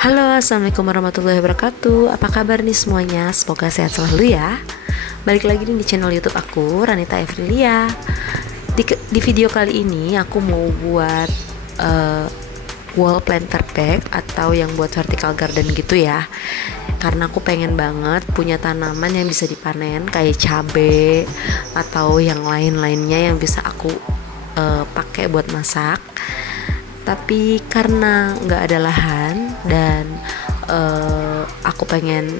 Halo, assalamualaikum warahmatullahi wabarakatuh. Apa kabar nih semuanya? Semoga sehat selalu ya. Balik lagi nih di channel YouTube aku, Ranita Evrilia. Di video kali ini aku mau buat wall planter bag atau yang buat vertical garden gitu ya. Karena aku pengen banget punya tanaman yang bisa dipanen kayak cabe atau yang lain-lainnya yang bisa aku pakai buat masak. Tapi karena nggak ada lahan dan aku pengen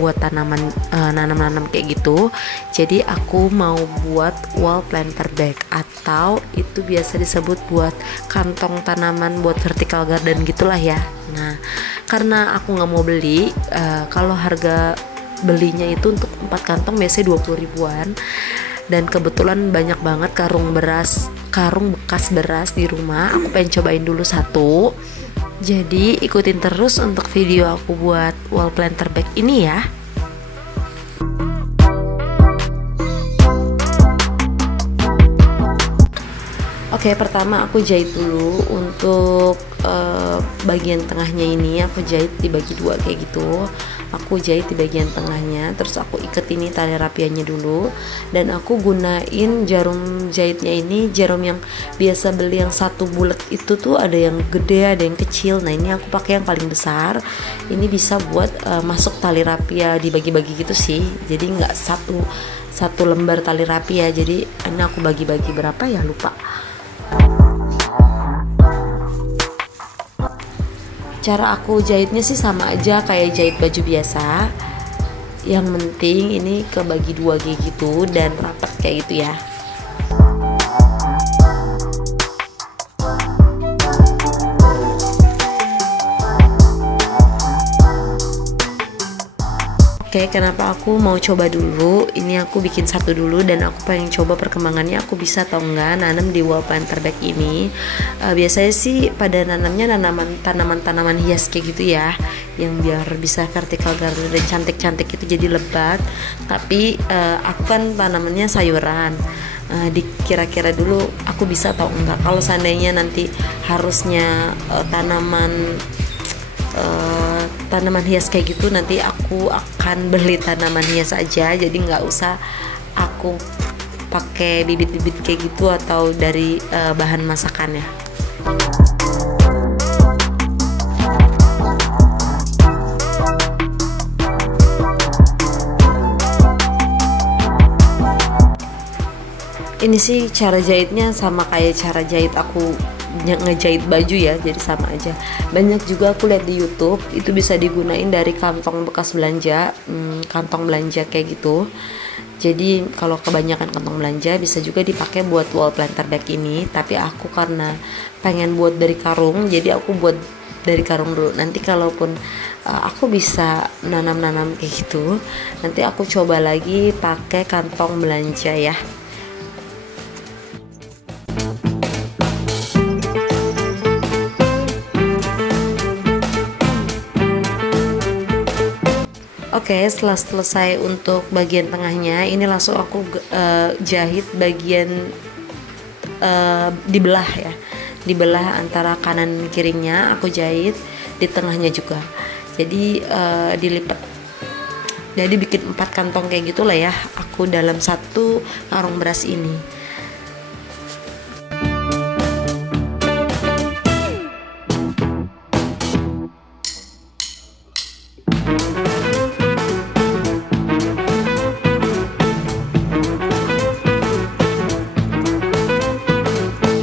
buat nanam kayak gitu, jadi aku mau buat wall planter bag atau itu biasa disebut buat kantong tanaman buat vertical garden gitulah ya. Nah, karena aku nggak mau beli, kalau harga belinya itu untuk 4 kantong biasanya 20 ribuan. Dan kebetulan banyak banget karung bekas beras di rumah. Aku pengen cobain dulu satu. Jadi ikutin terus untuk video aku buat wall planter bag ini ya. Oke, pertama aku jahit dulu untuk bagian tengahnya ini. Aku jahit dibagi dua kayak gitu. Aku jahit di bagian tengahnya, terus aku ikat ini tali rapiannya dulu, dan aku gunain jarum jahitnya ini jarum yang biasa beli yang satu bulat itu tuh, ada yang gede ada yang kecil. Nah ini aku pakai yang paling besar. Ini bisa buat masuk tali rapia dibagi-bagi gitu sih, jadi nggak satu lembar tali rapia. Jadi ini aku bagi-bagi berapa ya, lupa. Cara aku jahitnya sih sama aja kayak jahit baju biasa. Yang penting ini kebagi dua kayak gitu dan rapat kayak gitu ya. Oke, kenapa aku mau coba dulu? Ini aku bikin satu dulu dan aku pengen coba perkembangannya, aku bisa atau enggak nanam di wall planter bag ini. Biasanya sih pada nanamnya tanaman hias kayak gitu ya, yang biar bisa vertical garden dan cantik-cantik itu jadi lebat. Tapi aku kan tanamannya sayuran. Dikira-kira dulu aku bisa atau enggak. Kalau seandainya nanti harusnya tanaman hias kayak gitu, nanti aku akan beli tanaman hias aja, jadi nggak usah aku pakai bibit-bibit kayak gitu atau dari bahan masakannya. Ini sih cara jahitnya sama kayak cara jahit aku ngejahit baju ya, jadi sama aja. Banyak juga aku lihat di YouTube itu bisa digunain dari kantong bekas belanja, kantong belanja kayak gitu. Jadi kalau kebanyakan kantong belanja bisa juga dipakai buat wall planter bag ini. Tapi aku karena pengen buat dari karung, jadi aku buat dari karung dulu. Nanti kalaupun aku bisa nanam kayak gitu, nanti aku coba lagi pakai kantong belanja ya. Oke, setelah selesai untuk bagian tengahnya, ini langsung aku jahit bagian dibelah ya, dibelah antara kanan kirinya. Aku jahit di tengahnya juga, jadi dilipat. Jadi bikin 4 kantong kayak gitulah ya aku dalam satu karung beras ini.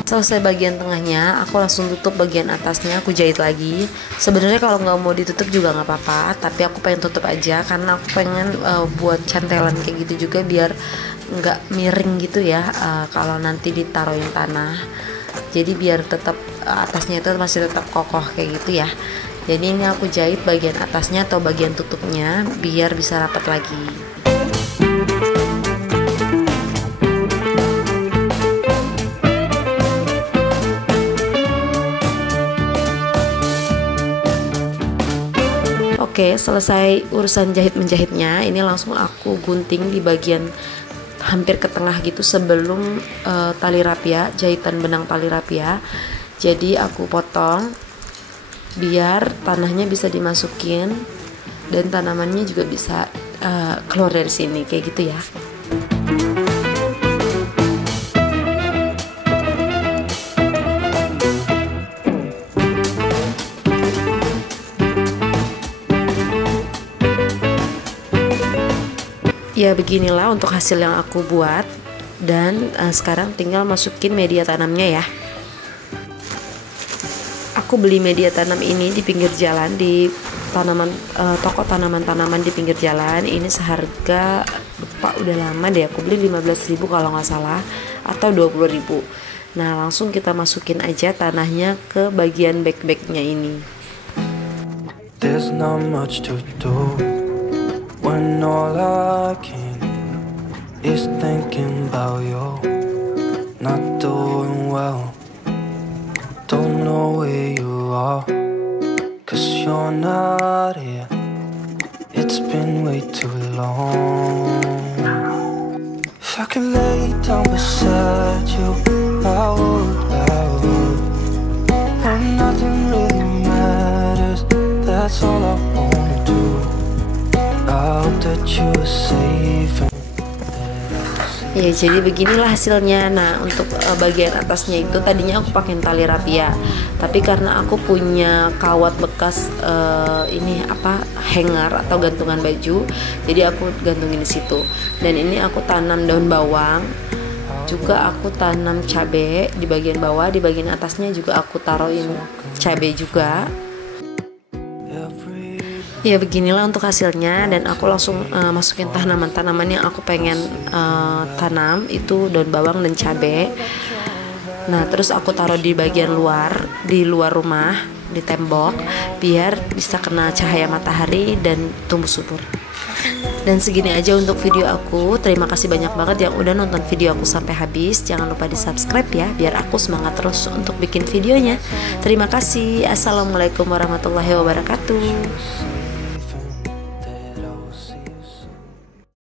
Selesai bagian tengahnya, aku langsung tutup bagian atasnya, aku jahit lagi. Sebenarnya kalau nggak mau ditutup juga nggak apa-apa, tapi aku pengen tutup aja karena aku pengen buat cantelan kayak gitu juga biar nggak miring gitu ya, kalau nanti ditaruhin tanah. Jadi biar tetap atasnya itu masih tetap kokoh kayak gitu ya. Jadi ini aku jahit bagian atasnya atau bagian tutupnya biar bisa rapat lagi. Oke, selesai urusan jahit-menjahitnya, ini langsung aku gunting di bagian hampir ke tengah gitu sebelum tali rapia, jahitan benang tali rapia. Jadi aku potong biar tanahnya bisa dimasukin dan tanamannya juga bisa keluar dari sini kayak gitu ya. Ya beginilah untuk hasil yang aku buat, dan sekarang tinggal masukin media tanamnya ya. Aku beli media tanam ini di pinggir jalan, di toko tanaman-tanaman di pinggir jalan. Ini seharga, lupa udah lama deh, aku beli 15.000 kalau nggak salah, atau 20.000. Nah langsung kita masukin aja tanahnya ke bagian back-backnya ini. There's not much to do when all I can is thinking about you. Not doing well, don't know where you are, 'cause you're not here. It's been way too long. If I could lay down beside you, I would. When nothing really matters, that's all I wanna do. I hope that you are safe. Ya jadi beginilah hasilnya. Nah untuk bagian atasnya itu tadinya aku pakai tali rapia, tapi karena aku punya kawat bekas hanger atau gantungan baju, jadi aku gantungin di situ. Dan ini aku tanam daun bawang, juga aku tanam cabai di bagian bawah, di bagian atasnya juga aku taruhin cabai juga. Ya beginilah untuk hasilnya, dan aku langsung masukin tanaman-tanaman yang aku pengen tanam, itu daun bawang dan cabai. Nah terus aku taruh di bagian luar, di luar rumah, di tembok, biar bisa kena cahaya matahari dan tumbuh subur. Dan segini aja untuk video aku. Terima kasih banyak banget yang udah nonton video aku sampai habis. Jangan lupa di subscribe ya, biar aku semangat terus untuk bikin videonya. Terima kasih. Assalamualaikum warahmatullahi wabarakatuh.